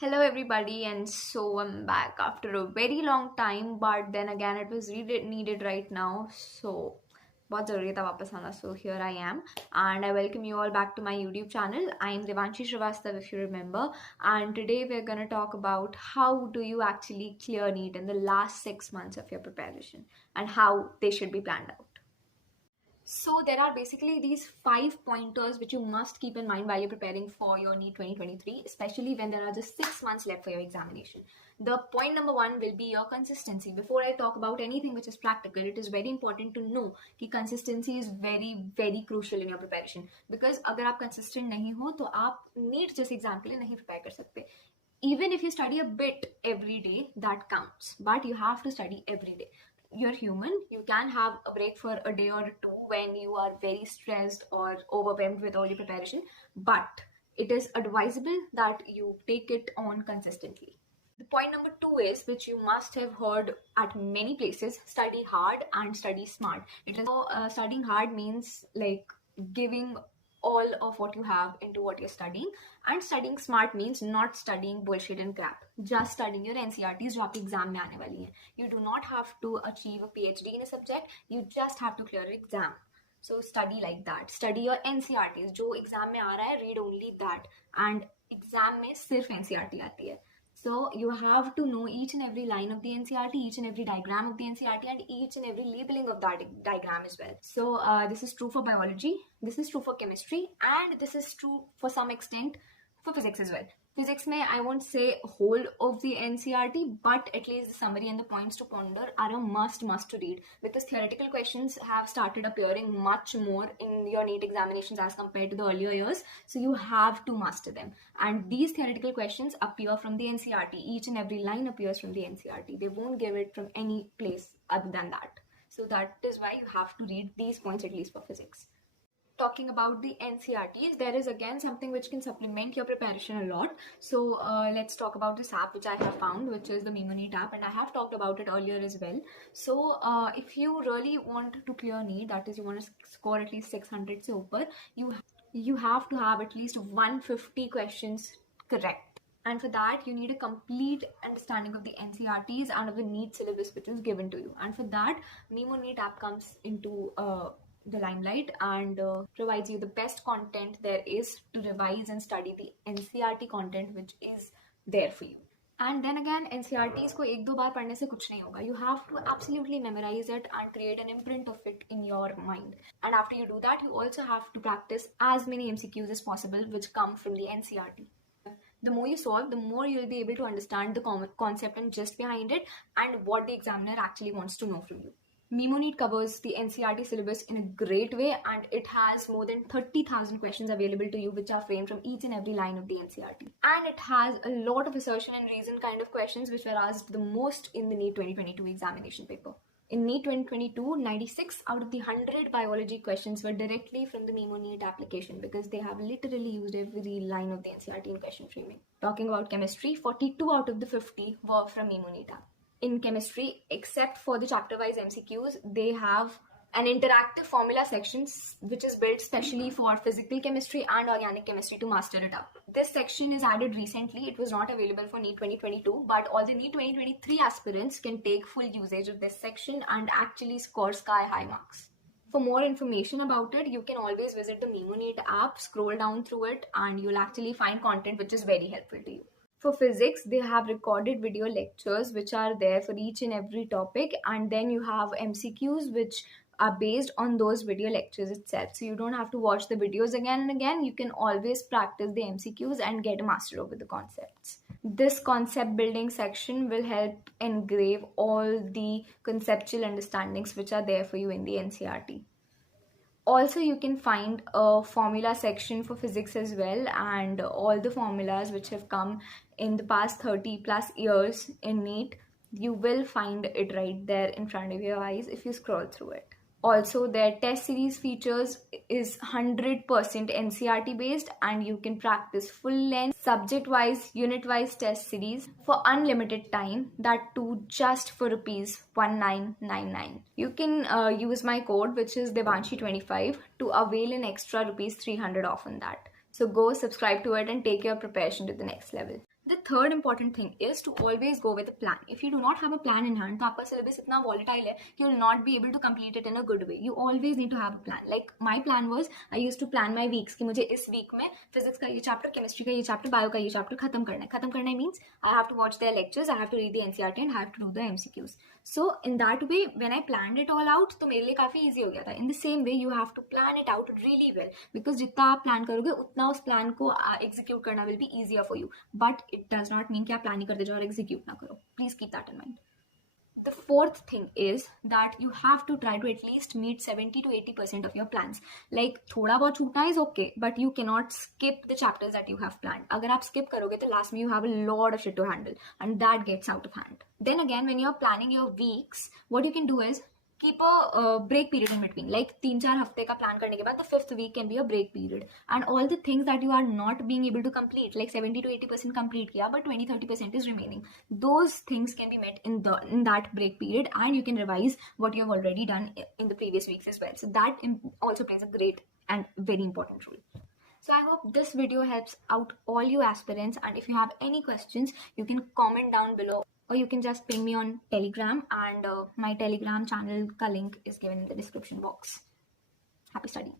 Hello everybody, and so I'm back after a very long time, but then again it was really needed right now, so बहुत ज़रूरी था वापस आना. So here I am and I welcome you all back to my YouTube channel. I am Devanshi Srivastav, if you remember, and today we're going to talk about how do you actually clear NEET in the last 6 months of your preparation and how they should be planned out. So there are basically these 5 pointers which you must keep in mind while you're preparing for your NEET 2023, especially when there are just 6 months left for your examination. The point number 1 will be your consistency. Before I talk about anything which is practical, it is very important to know that consistency is very crucial in your preparation. Because अगर आप consistent नहीं हो तो आप NEET जैसे exam के लिए नहीं prepare कर सकते. Even if you study a bit every day, that counts. But you have to study every day. You're human. You can have a break for a day or two when you are very stressed or overwhelmed with all your preparation, but it is advisable that you take it on consistently. The point number 2 is, which you must have heard at many places: study hard and study smart. Studying hard means like giving all of what you have into what you're studying, and studying smart means not studying bullshit and crap, just studying your NCERTs जो आपके exam में आने वाली हैं. You do not have to achieve a PhD in a subject, you just have to clear an exam. So study like that. Study your NCERTs. जो exam में आ रहा है, read only that. And exam में सिर्फ NCERT आती है. So you have to know each and every line of the NCERT, each and every diagram of the NCERT, and each and every labeling of that diagram as well. So this is true for biology, this is true for chemistry, and this is true for some extent for physics as well. Physics mein, I won't say whole of the NCERT, but at least the summary and the points to ponder are a must to read, because theoretical questions have started appearing much more in your NEET examinations as compared to the earlier years. So you have to master them. And these theoretical questions appear from the NCERT. Each and every line appears from the NCERT. They won't give it from any place other than that. So that is why you have to read these points at least for physics. Talking about the NCERTs, there is again something which can supplement your preparation a lot. So let's talk about this app which I have found, which is the MemoNeet app, and I have talked about it earlier as well. So if you really want to clear NEET, that is, you want to score at least 600 se upar, you have to have at least 150 questions correct. And for that, you need a complete understanding of the NCERTs and of the NEET syllabus which is given to you. And for that, MemoNeet app comes into the limelight and provides you the best content there is to revise and study the NCERT content which is there for you. And then again, NCERTs को एक दो बार पढ़ने से कुछ नहीं होगा. You have to absolutely memorize it and create an imprint of it in your mind. And after you do that, you also have to practice as many MCQs as possible which come from the NCERT. The more you solve, the more you'll be able to understand the concept and gist behind it and what the examiner actually wants to know from you. MemoNeet covers the NCERT syllabus in a great way, and it has more than 30,000 questions available to you which are framed from each and every line of the NCERT. And it has a lot of assertion and reason kind of questions which were asked the most in the NEET 2022 examination paper. In NEET 2022, 96 out of the 100 biology questions were directly from the MemoNeet application, because they have literally used every line of the NCERT in question framing. Talking about chemistry, 42 out of the 50 were from MemoNeet app. In chemistry, except for the chapter-wise MCQs, they have an interactive formula section which is built specially for physical chemistry and organic chemistry to master it up. This section is added recently. It was not available for NEET 2022, but all the NEET 2023 aspirants can take full usage of this section and actually score sky-high marks. For more information about it, you can always visit the MemoNeet app, scroll down through it, and you'll actually find content which is very helpful to you. For physics, they have recorded video lectures which are there for each and every topic, and then you have MCQs which are based on those video lectures itself. So you don't have to watch the videos again and again. You can always practice the MCQs and get a master over the concepts. This concept building section will help engrave all the conceptual understandings which are there for you in the NCERT. Also, you can find a formula section for physics as well, and all the formulas which have come in the past 30 plus years in NEET, you will find it right there in front of your eyes if you scroll through it. Also, their test series features is 100% NCERT based, and you can practice full length, subject wise, unit wise test series for unlimited time, that too just for ₹1999. You can use my code, which is Devanshi25, to avail an extra ₹300 off on that. So go subscribe to it and take your preparation to the next level. The third important thing is to always go with a plan. If you do not have a plan in hand, तो आपका syllabus इतना volatile है कि you will not be able to complete it in a good way. You always need to have a plan. Like my plan was, I used to plan my weeks कि मुझे इस week में physics का ये chapter, chemistry का ये chapter, bio का ये chapter खत्म करना है. खत्म करना means I have to watch their lectures, I have to read the NCERT and I have to do the MCQs. So in that way, when I planned it all out, तो मेरे लिए काफी easy हो गया था. In the same way, you have to plan it out really well, because जितना आप plan करोगे उतना उस plan को execute करना will be easier for you. But it does not mean कि आप plan ही करते जाओ और execute ना करो. Please keep that in mind. The fourth thing is that you have to try to at least meet 70 to 80% of your plans. Like थोड़ा बहुत छूटना is okay, but you cannot skip the chapters that you have planned. अगर आप skip करोगे तो last में you have a lot of shit to handle, and that gets out of hand. Then again, when you're planning your weeks, what you can do is keep a break period in between. Like 3-4 हफ्ते का plan करने के बाद the 5th week can be a break period, and all the things that you are not being able to complete, like 70 to 80% complete किया but 20-30% is remaining, those things can be met in that break period, and you can revise what you have already done in the previous weeks as well. So that also plays a great and very important role. So I hope this video helps out all you aspirants, and if you have any questions, you can comment down below, or you can just ping me on Telegram, and my Telegram channel ka link is given in the description box. Happy studying.